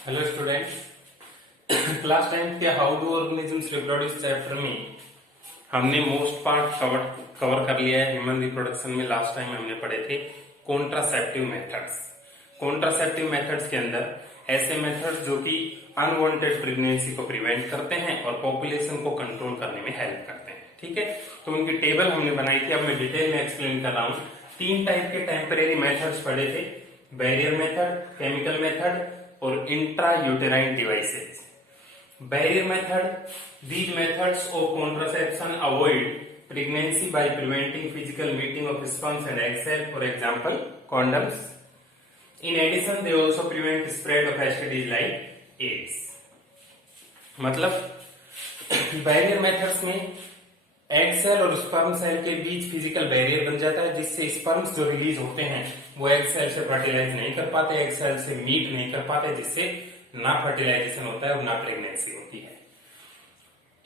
Hello students, class 10 के how do organisms reproduce chapter में हमने मोस्ट पार्ट कवर कर लिया है। ह्यूमन रिप्रोडक्शन में लास्ट टाइम हमने पढ़े थे कॉन्ट्रासेप्टिव मेथड्स। कॉन्ट्रासेप्टिव मेथड्स के अंदर ऐसे मेथड्स जो कि अनवांटेड प्रेगनेंसी को प्रिवेंट करते हैं और पॉपुलेशन को कंट्रोल करने में हेल्प करते हैं। ठीक है, तो उनकी टेबल हमने बनाई थी। अब मैं डिटेल में एक्सप्लेन कर रहा हूँ। 3 टाइप के टेम्परेरी मेथड्स पढ़े थे, बैरियर मेथड, केमिकल मेथड और intra uterine devices. Barrier method, these methods of contraception avoid pregnancy by preventing physical meeting of sperms and egg cell, for example, condoms. In addition, they also prevent spread of STDs like AIDS. मतलब barrier methods में egg cell और sperm cell के बीच physical barrier बन जाता है, जिससे sperms जो release होते हैं वो एग सेल से फर्टिलाइज नहीं कर पाते, एग सेल से मीट नहीं कर पाते, जिससे ना फर्टिलाइजेशन होता है और ना प्रेगनेंसी होती है।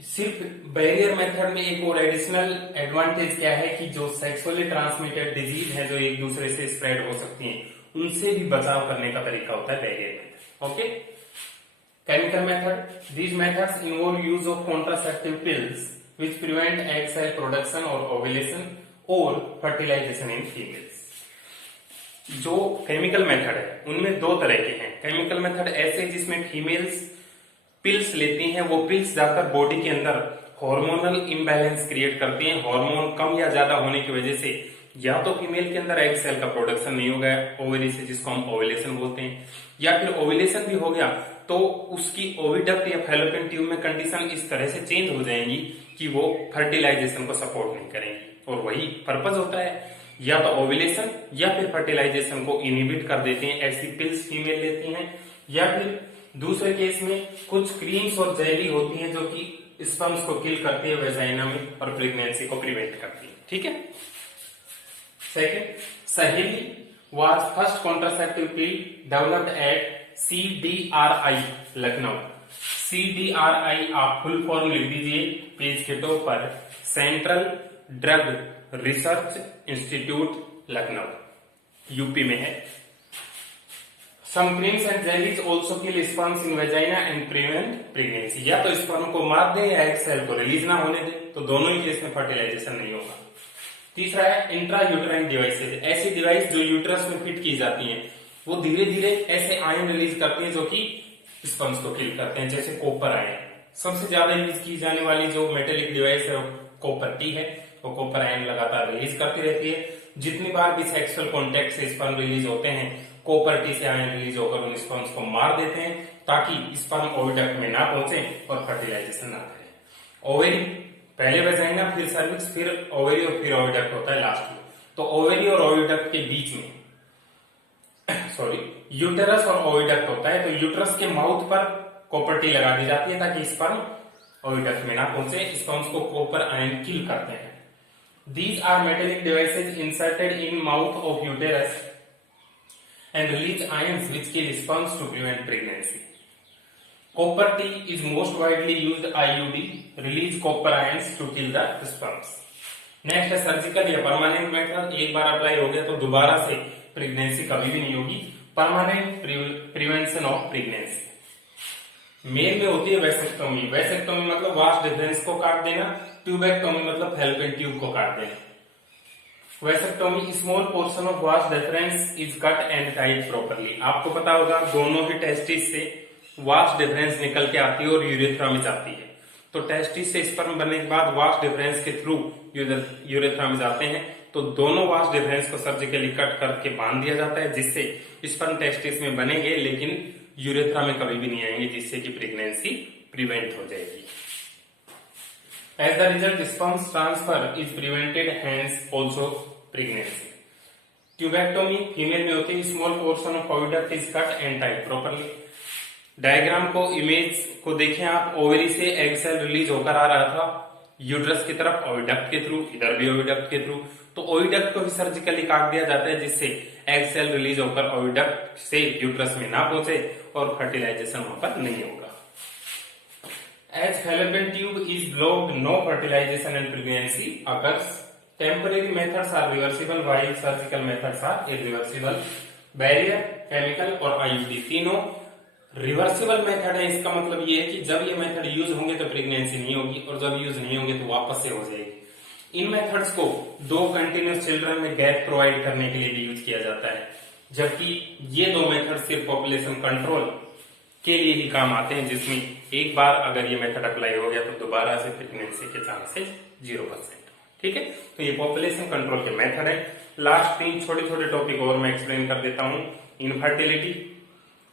सिर्फ बैरियर मेथड में एक और एडिशनल एडवांटेज क्या है कि जो सेक्सुअली ट्रांसमिटेड डिजीज है जो एक दूसरे से स्प्रेड हो सकती हैं, उनसे भी बचाव करने का तरीका होता है barrier method. Okay, chemical method, these methods involve use of contraceptive pills which prevent egg cell production or ovulation or fertilization in females. जो केमिकल मेथड है उनमें 2 तरह के हैं। केमिकल मेथड ऐसे जिसमें फीमेल्स पिल्स लेती हैं, वो पिल्स जाकर बॉडी के अंदर हार्मोनल इम्बैलेंस क्रिएट करती हैं। हार्मोन कम या ज्यादा होने की वजह से या तो फीमेल के अंदर एग सेल का प्रोडक्शन नहीं होगा ओवरी से, जिसको हम ओवुलेशन बोलते हैं, या फिर ओवुलेशन भी हो गया तो उसकी ओविडक्ट या फैलोपियन ट्यूब में कंडीशन इस तरह से चेंज हो जाएंगी कि वो फर्टिलाइजेशन को सपोर्ट नहीं करेंगी। और वही पर्पज होता है, या तो ओवुलेशन या फिर फर्टिलाइजेशन को इनहिबिट कर देते हैं, ऐसी पिल्स फीमेल लेती हैं। या फिर दूसरे केस में कुछ क्रीम्स और जेली होती हैं जो कि स्पर्म्स को किल करती है वेजाइना में और प्रेगनेंसी को प्रिवेंट करती है। ठीक है। सेकेंड, सहेली was first contraceptive pill developed at CDRI Lucknow. CDRI आप फुल फॉर्म लिख दीजिए पेज के टॉप पर, central drug research institute Lucknow, UP में है। Some creams and jellies also kill sperms in vagina and prevent pregnancy। या तो स्पर्म को मार दे या एग सेल को रिलीज ना होने दे, तो दोनों ही केस में फर्टिलाइजेशन नहीं होगा। तीसरा है इंट्रा यूटेराइन डिवाइसेस, ऐसी डिवाइस जो यूट्रस में फिट की जाती हैं, वो धीरे धीरे ऐसे आयन रिलीज करती हैं जो कि स्पर्म्स को किल करते हैं, जैसे कॉपर आयन। सबसे ज्यादा यूज की जाने वाली जो मेटेलिक डिवाइस है वो कॉपर टी है, वो कॉपर आयन लगातार रिलीज करती रहती है। जितनी बार भी सेक्सुअल कॉन्टेक्ट से स्पर्म रिलीज होते हैं, कॉपर टी से आयन रिलीज होकर उन स्पर्म्स को मार देते हैं ताकि स्पर्म ओविडक्ट में ना पहुंचे और फर्टिलाइजेशन ना करे। ओवेरी पहले वेजाइना, फिर सर्विक्स, फिर ओवेरी और फिर ओविडक्ट होता है लास्ट में। तो ओवेरी और ओविडक्ट के बीच में यूटेरस और ओविडक्ट होता है, तो यूटेरस के माउथ पर कॉपर टी लगा दी जाती है ताकि स्पर्म ओविडक्ट में ना पहुंचे। स्पर्म्स को कॉपर आयन किल करते हैं। These are metallic devices inserted in mouth of uterus and release ions which kill sperms to prevent pregnancy. Copper T is most widely used IUD, release copper ions to kill the sperms. Next है surgical या permanent method, एक बार apply हो गया तो दोबारा से pregnancy कभी भी नहीं होगी। Permanent prevention of pregnancy. Male में होती है वैसेक्टोमी। वैसेक्टोमी मतलब वास्ट डिफरेंस को काट देना, ट्यूबेक्टोमी मतलब फैलोपियन ट्यूब को काट देना। Vasectomy, small portion of vas deferens is cut and tied properly. आपको पता होगा दोनों ही टेस्टिस से वास्ट डिफरेंस निकल के आती है और यूरेथ्रा में जाती है। तो टेस्टिस से स्पर्म बनने के बाद वास्ट डिफरेंस के थ्रू यूरेथ्रा में जाते हैं, तो दोनों वास्ट डिफरेंस को सर्जिकली कट करके बांध दिया जाता है, जिससे स्पर्म टेस्टिस में बनेंगे लेकिन यूरेथ्रा में कभी भी नहीं आएंगे, जिससे कि प्रेगनेंसी प्रिवेंट हो जाएगी। As the result sperm transfer is prevented, hence also pregnancy. Tubectomy female में होती है, small portion of oviduct is cut and tied properly. Diagram को, इमेज को देखें आप, ओवरी से एग सेल रिलीज होकर आ रहा था यूट्रस की तरफ ओविडक्ट के थ्रू, इधर भी ओविडक्ट के थ्रू, तो ओविडक्ट को भी सर्जिकली काट दिया जाता है, जिससे एग सेल रिलीज होकर ओविडक्ट से यूट्रस में ना पहुंचे और फर्टिलाइजेशन वहां पर नहीं होगा। As fallopian tube is blocked, no fertilization and pregnancy occurs. Temporary methods are reversible while surgical methods are irreversible. Barrier, chemical और आईयूडी तीनों रिवर्सिबल मेथड है, इसका मतलब ये है कि जब ये मेथड यूज होंगे तो प्रेगनेंसी नहीं होगी और जब यूज नहीं होंगे तो वापस से हो जाएगी। इन मेथड्स को 2 कंटिन्यूस चिल्ड्रन में गैप प्रोवाइड करने के लिए भी यूज किया जाता है, जबकि ये 2 मेथड सिर्फ पॉपुलेशन कंट्रोल के लिए ही काम आते हैं, जिसमें एक बार अगर ये मेथड अप्लाई हो गया तो दोबारा से प्रेगनेंसी के चांसेस 0%। ठीक है, तो ये पॉपुलेशन कंट्रोल के मेथड है। लास्ट 3 छोटे छोटे टॉपिक और मैं एक्सप्लेन कर देता हूं। इनफर्टिलिटी,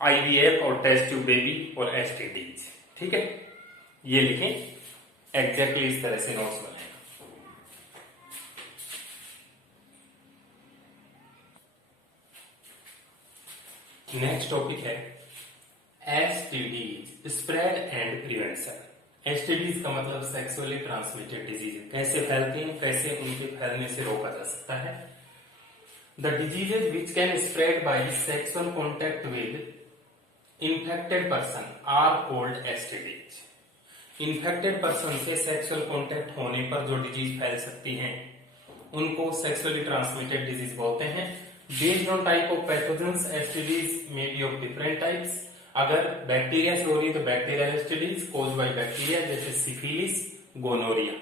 IVF और टेस्ट ट्यूब बेबी और STDs। ठीक है, ये लिखें एग्जैक्टली इस तरह से नोट्स बनेगा। नेक्स्ट टॉपिक है STDs, spread and prevention. STDs का मतलब सेक्सुअली ट्रांसमिटेड डिजीज, कैसे फैलते हैं, कैसे उनके फैलने से रोका जा सकता है। The diseases which can spread by sexual contact with infected person are called STDs। Infected person से सेक्सुअल कॉन्टेक्ट होने पर जो डिजीज फैल सकती हैं उनको सेक्सुअली ट्रांसमिटेड डिजीज बोलते हैं। Based on type of pathogens, STDs may be of different types. अगर बैक्टीरिया से हो रही है तो bacterial STDs caused by bacteria, जैसे सिफिलिस, गोनोरिया।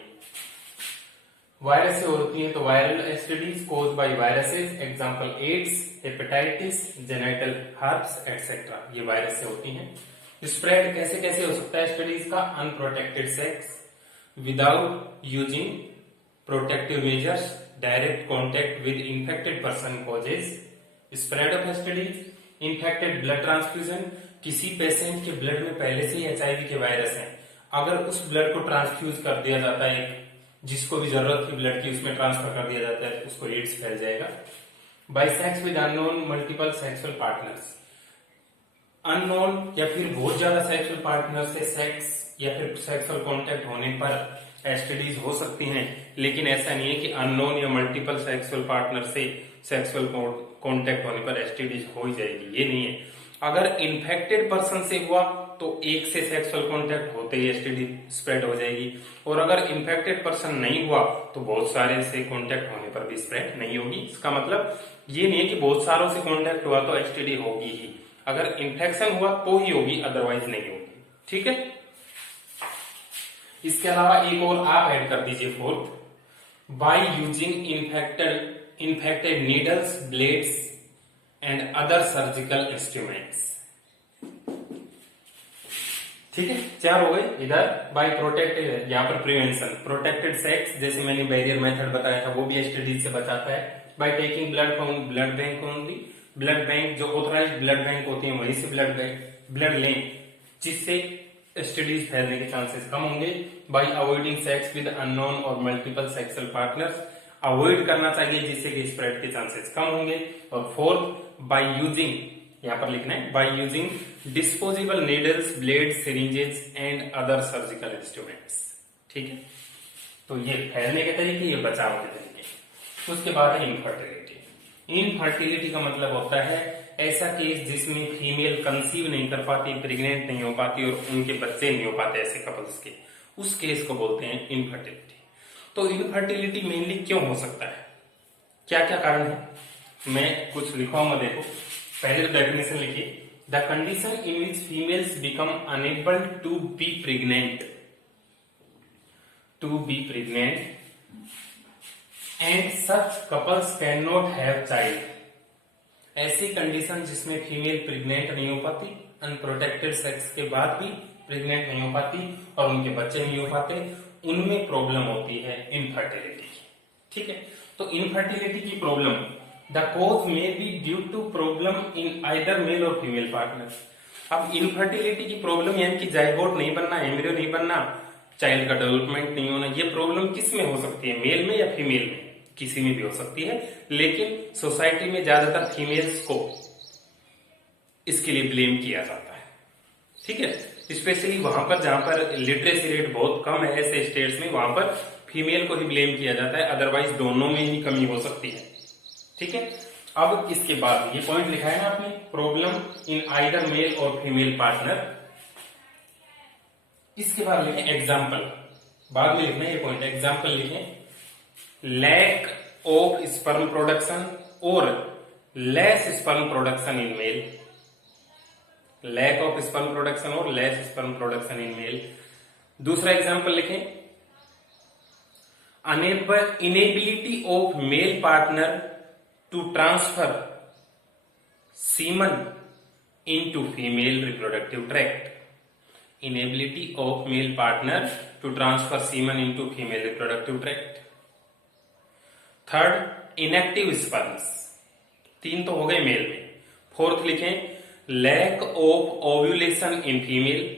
वायरस से होती है तो viral STDs caused by viruses, example AIDS, hepatitis, genital herpes etcetera, ये वायरस से होती हैं। स्प्रेड कैसे कैसे हो सकता है STDs का? Unprotected sex, without using protective measures, direct contact with infected person causes spread of STDs। Infected blood transfusion, किसी पेशेंट के ब्लड में पहले से ही HIV के वायरस हैं, अगर उस ब्लड को ट्रांसफ्यूज कर दिया जाता है, जिसको भी जरूरत थी ब्लड की उसमें ट्रांसफर कर दिया जाता है, उसको एड्स फैल जाएगा। By sex with unknown multiple sexual partners, unknown या फिर बहुत ज्यादा सेक्सुअल पार्टनर से सेक्स या फिर सेक्सुअल कांटेक्ट होने पर STDs हो सकती हैं, लेकिन ऐसा नहीं है कि अननोन या मल्टीपल सेक्सुअल पार्टनर से सेक्सुअल कांटेक्ट होने पर STDs हो ही जाएगी, ये नहीं है। अगर इन्फेक्टेड पर्सन से हुआ तो एक से सेक्सुअल कांटेक्ट होते ही STD स्प्रेड हो जाएगी, और अगर इन्फेक्टेड पर्सन नहीं हुआ तो बहुत सारे से कांटेक्ट होने पर भी स्प्रेड नहीं होगी। इसका मतलब ये नहीं है कि बहुत सारों से कांटेक्ट हुआ तो STD होगी ही, अगर इन्फेक्शन हुआ तो ही होगी, अदरवाइज नहीं होगी। ठीक है, इसके अलावा एक और आप ऐड कर दीजिए, fourth, by using infected needles, blades and other surgical instruments. ठीक है, 4 हो गए। इधर बाय प्रोटेक्टेड, यहाँ पर प्रिवेंशन, प्रोटेक्टेड सेक्स, जैसे मैंने बैरियर मेथड बताया था वो भी STD से बचाता है। By taking blood from blood bank only, blood bank जो ऑथराइज्ड ब्लड बैंक होती है वहीं से ब्लड लें, जिससे STDs फैलने के चांसेस कम होंगे। Bye avoiding sex with unknown और मल्टीपल सेक्सुअल पार्टनर्स, अवॉइड करना चाहिए जिससे कि स्प्रेड के चांसेस कम होंगे। और फोर्थ, बाय यूजिंग, यहां पर लिखना है, by using disposable needles, blades, syringes and other surgical instruments. ठीक है, तो ये फैलने के तरीके, ये बचाव के तरीके। उसके बाद है इनफर्टिलिटी। इनफर्टिलिटी का मतलब होता है ऐसा केस जिसमें फीमेल कंसीव नहीं कर पाती, प्रेग्नेंट नहीं हो पाती और उनके बच्चे नहीं हो पाते, ऐसे कपल्स के, उस केस को बोलते हैं इनफर्टिलिटी। तो इनफर्टिलिटी मेनली क्यों हो सकता है, क्या क्या कारण है, मैं कुछ लिखवाऊंगा, देखो। पहले तो डेफिनेशन लिखिए, the condition in which females become unable to be pregnant and such couples can not have child. ऐसी कंडीशन जिसमें फीमेल प्रेग्नेंट नहीं हो पाती, अनप्रोटेक्टेड सेक्स के बाद भी प्रेग्नेंट नहीं हो पाती और उनके बच्चे नहीं हो पाते, उनमें प्रॉब्लम होती है इनफर्टिलिटी की। ठीक है, तो इनफर्टिलिटी की problem, the cause may be due to problem in either male और फीमेल पार्टनर। अब इनफर्टिलिटी की प्रॉब्लम यानी कि जाइगोट नहीं बनना, एम्ब्रियो नहीं बनना, चाइल्ड का डेवलपमेंट नहीं होना, ये प्रॉब्लम किस में हो सकती है, मेल में या फीमेल में, किसी में भी हो सकती है, लेकिन सोसाइटी में ज्यादातर फीमेल्स को इसके लिए ब्लेम किया जाता है। ठीक है, स्पेशली वहां पर जहां पर लिटरेसी रेट बहुत कम है, ऐसे स्टेट्स में, वहां पर फीमेल को ही ब्लेम किया जाता है, अदरवाइज दोनों में ही कमी हो सकती है। ठीक है, अब इसके बाद ये पॉइंट लिखा है ना आपने, प्रॉब्लम इन आइदर मेल और फीमेल पार्टनर। इसके बाद लिखें एग्जाम्पल, बाद में लिखना ये पॉइंट, एग्जाम्पल लिखें, लैक ऑफ स्पर्म प्रोडक्शन और less sperm production in male, lack of sperm production और less sperm production in male. दूसरा एग्जांपल लिखें, inability of male partner to transfer semen into female reproductive tract. Inability of male partner to transfer semen into female reproductive tract. Third, inactive sperms. 3 तो हो गए male में। Fourth लिखें, lack of ovulation in female.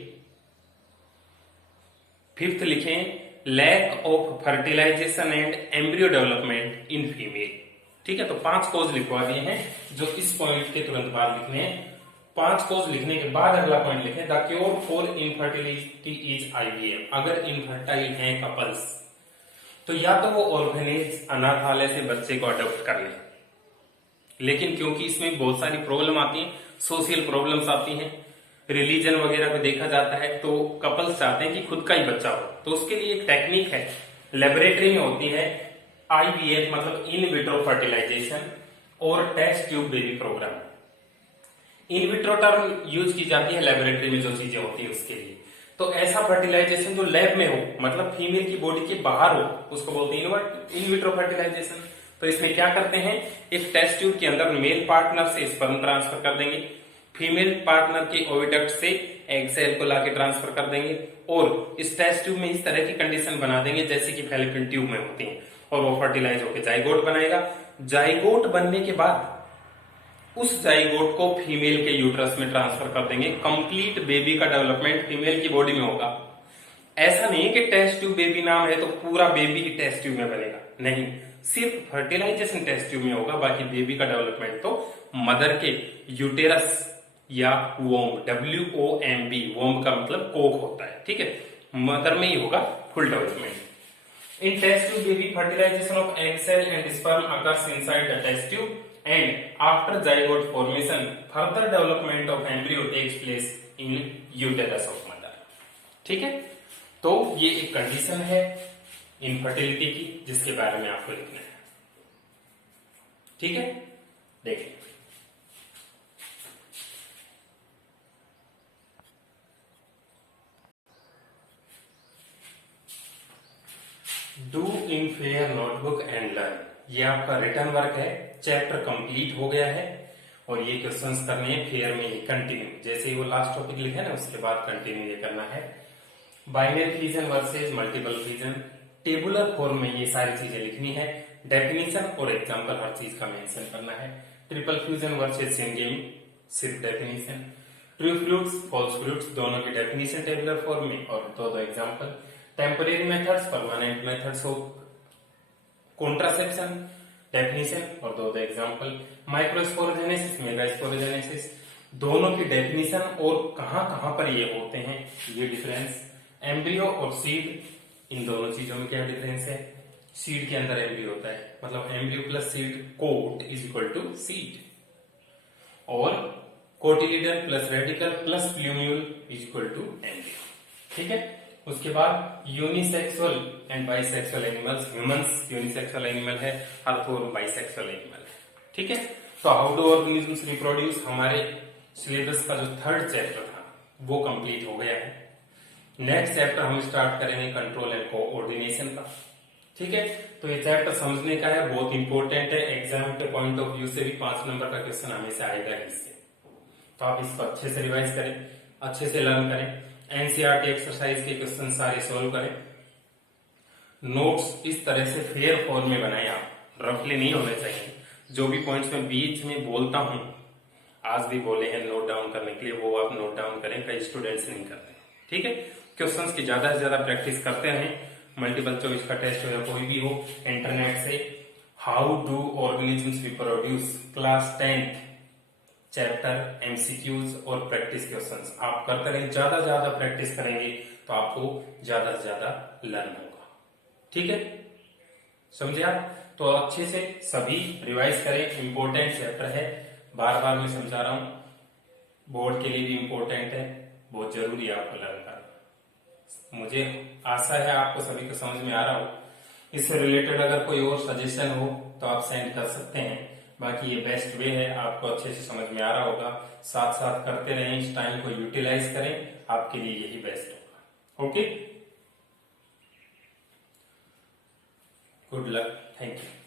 Fifth लिखें, lack of fertilisation and embryo development in female. ठीक है, तो 5 cause लिखवा दिए हैं जो इस पॉइंट के तुरंत बाद लिखने हैं। 5 कॉज लिखने के बाद अगला पॉइंट लिखें, the cure for infertility is IVF. अगर इनफर्टाइल हैं कपल्स तो या तो वो ऑर्फेनेज अनाथालय से बच्चे को अडॉप्ट कर लें, लेकिन क्योंकि इसमें बहुत सारी प्रॉब्लम आती है, सोशल प्रॉब्लम्स आती हैं, रिलीजन वगैरह को देखा जाता है, तो कपल्स चाहते हैं कि खुद का ही बच्चा हो। तो उसके लिए एक टेक्निक है, लेबोरेटरी में होती है आईवीएफ, मतलब इन विट्रो फर्टिलाइजेशन और test tube baby programme. In vitro term use की जाती है लेबोरेटरी में जो चीजें होती है उसके लिए। तो ऐसा फर्टिलाइजेशन जो लैब में हो, मतलब फीमेल की बॉडी के बाहर हो, उसको बोलते हैं इन विट्रो फर्टिलाइजेशन। तो इसमें क्या करते हैं, एक टेस्ट ट्यूब के अंदर मेल पार्टनर से स्पर्म ट्रांसफर कर देंगे, फीमेल पार्टनर के ओविडक्ट से एग सेल को लाके ट्रांसफर कर देंगे, और इस टेस्ट ट्यूब में इस तरह की कंडीशन बना देंगे जैसे कि फैलोपियन ट्यूब में होती है, और वो फर्टिलाइज होकर जाइगोट बनाएगा। जाइगोट बनने के बाद उस जाइगोट को फीमेल के यूट्रस में ट्रांसफर कर देंगे। कंप्लीट बेबी का डेवलपमेंट फीमेल की बॉडी में होगा। ऐसा नहीं कि टेस्ट ट्यूब बेबी नाम है तो पूरा बेबी ही टेस्ट ट्यूब में बनेगा, नहीं, सिर्फ फर्टिलाइजेशन टेस्ट ट्यूब में होगा, बाकी बेबी का डेवलपमेंट तो मदर के यूटेरस या वोम्ब, WOMB, वोम्ब का मतलब कोक होता है, ठीक है, मदर में ही होगा full development. In test tube baby fertilization of egg cell and sperm occurs inside the test tube and after zygote formation further development of embryo takes place in uterus of mother। ठीक है, तो ये एक condition है infertility की जिसके बारे में आपको लिखना है। ठीक है, देखिए do in fair notebook and learn. ये आपका रिटर्न वर्क है, चैप्टर कंप्लीट हो गया है और ये क्वेश्चंस करने हैं फेयर में ही कंटिन्यू, जैसे ही वो लास्ट टॉपिक लिखा ना उसके बाद कंटिन्यू ये करना है। Binary fission versus multiple fission, tabular form में ये सारी चीजें लिखनी है, डेफिनेशन और एग्जांपल हर चीज का मेंशन करना है। ट्रिपल फ्यूजन वर्सेस सिंगल, सिर्फ definition. True fruits false fruits दोनों की डेफिनेशन टेबुलर फॉर्म में और दो example. Temporary methods permanent methods of contraception, definition और दो एग्जांपल। माइक्रोस्पोरोजेनेसिस मेगास्पोरोजेनेसिस दोनों की डेफिनेशन और कहां कहां पर ये होते हैं ये डिफरेंस। एम्ब्रियो और सीड, इन दोनों चीजों में क्या डिफरेंस है, सीड के अंदर एम्ब्रियो होता है, मतलब embryo plus seed coat is equal to seed, और cotyledon plus radicle plus plumule is equal to embryo. ठीक है, उसके बाद unisexual and bisexual animals, humans unisexual animal है, अर्थवर्म बाइसेक्सुअल एनिमल है। ठीक है, तो हाउ डू ऑर्गेनिजम्स रिप्रोड्यूस हमारे सिलेबस का जो 3rd चैप्टर था वो कंप्लीट हो गया है। नेक्स्ट चैप्टर हम स्टार्ट करेंगे कंट्रोल एंड कोऑर्डिनेशन का। ठीक है, तो ये चैप्टर समझने का है, बहुत इंपॉर्टेंट है, एग्जाम के पॉइंट ऑफ व्यू से भी 5 नंबर का क्वेश्चन हमेशा आएगा इससे, तो आप इसको अच्छे से रिवाइज करें, अच्छे से लर्न करें, एनसीईआरटी एक्सरसाइज के क्वेश्चन सारे सोल्व करें। नोट्स इस तरह से फेयर फॉर्म में बनाएं, आप रफली नहीं होने चाहिए। जो भी पॉइंट्स में बीच में बोलता हूं, आज भी बोले हैं नोट डाउन करने के लिए, वो आप नोट डाउन करें, कई स्टूडेंट्स नहीं करते। ठीक है, क्वेश्चंस की ज्यादा से ज्यादा प्रैक्टिस करते रहें, मल्टीपल चॉइस का टेस्ट हो या कोई भी हो, इंटरनेट से how do organisms reproduce class 10th chapter MCQs और प्रैक्टिस क्वेश्चंस आप करते रहें, ज्यादा से ज्यादा प्रैक्टिस करेंगे तो आपको ज्यादा से ज्यादा लर्न होगा। ठीक है, समझे आप? तो अच्छे से सभी रिवाइज करें, इंपॉर्टेंट चैप्टर है, बार बार मैं समझा रहा हूं, बोर्ड के लिए भी इंपॉर्टेंट है, बहुत जरूरी है आपको लर्न करना। मुझे आशा है आपको सभी को समझ में आ रहा हो। इससे रिलेटेड अगर कोई और सजेशन हो तो आप सेंड कर सकते हैं, बाकी ये बेस्ट वे है, आपको अच्छे से समझ में आ रहा होगा। साथ साथ करते रहें, इस टाइम को यूटिलाइज करें, आपके लिए यही बेस्ट होगा। Okay, good luck, thank you.